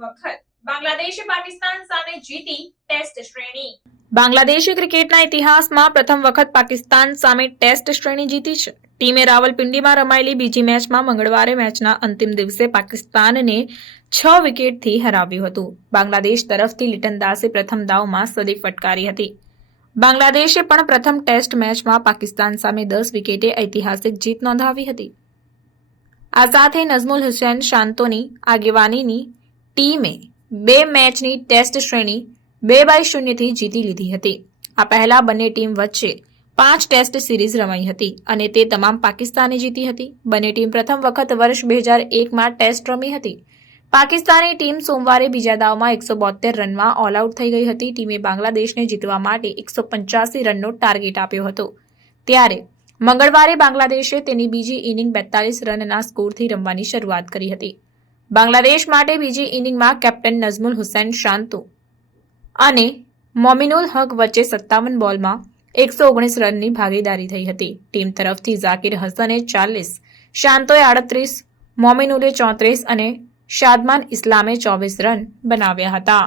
વખત બાંગ્લાદેશે પાકિસ્તાન સામે જીતી ટેસ્ટ શ્રેણી. બાંગ્લાદેશી ક્રિકેટના ઇતિહાસમાં પ્રથમ વખત પાકિસ્તાન સામે ટેસ્ટ શ્રેણી જીતી છે. ટીમે રાવલપિંડીમાં રમાયેલી બીજી મેચમાં મંગળવારે મેચના અંતિમ દિવસે પાકિસ્તાનને છ વિકેટથી હરાવ્યું હતું. બાંગ્લાદેશ તરફથી લિટન દાસે પ્રથમ દાવમાં સદી ફટકારી હતી. બાંગ્લાદેશે પણ પ્રથમ ટેસ્ટ મેચમાં પાકિસ્તાન સામે દસ વિકેટે ઐતિહાસિક જીત નોંધાવી હતી. આ સાથે નઝમુલ હુસૈન, શાંતોની આગેવાનીની ટીમે બે મેચની ટેસ્ટ શ્રેણી બે બાય શૂન્યથી જીતી લીધી હતી. આ પહેલા બંને ટીમ વચ્ચે પાંચ ટેસ્ટ સિરીઝ રમાઈ હતી અને તે તમામ પાકિસ્તાને જીતી હતી. બંને ટીમ પ્રથમ વખત વર્ષ બે હજાર એકમાં ટેસ્ટ રમી હતી. પાકિસ્તાની ટીમ સોમવારે બીજા દાવમાં એકસો બોતેર રનમાં ઓલ આઉટ થઈ ગઈ હતી. ટીમે બાંગ્લાદેશને જીતવા માટે એકસો પંચ્યાસી રનનો ટાર્ગેટ આપ્યો હતો. ત્યારે મંગળવારે બાંગ્લાદેશે તેની બીજી ઇનિંગ બેતાલીસ રનના સ્કોરથી રમવાની શરૂઆત કરી હતી. બાંગ્લાદેશ માટે બીજી ઇનિંગમાં કેપ્ટન નઝમુલ હુસૈન શાંતુ અને મોમિનુલ હક વચ્ચે સત્તાવન બોલમાં એકસો ઓગણીસ રનની ભાગીદારી થઈ હતી. ટીમ તરફથી ઝાકિર હસને ચાલીસ, શાંતોએ આડત્રીસ, મોમિનુલે ચોત્રીસ અને શાદમાન ઇસ્લામે ચોવીસ રન બનાવ્યા હતા.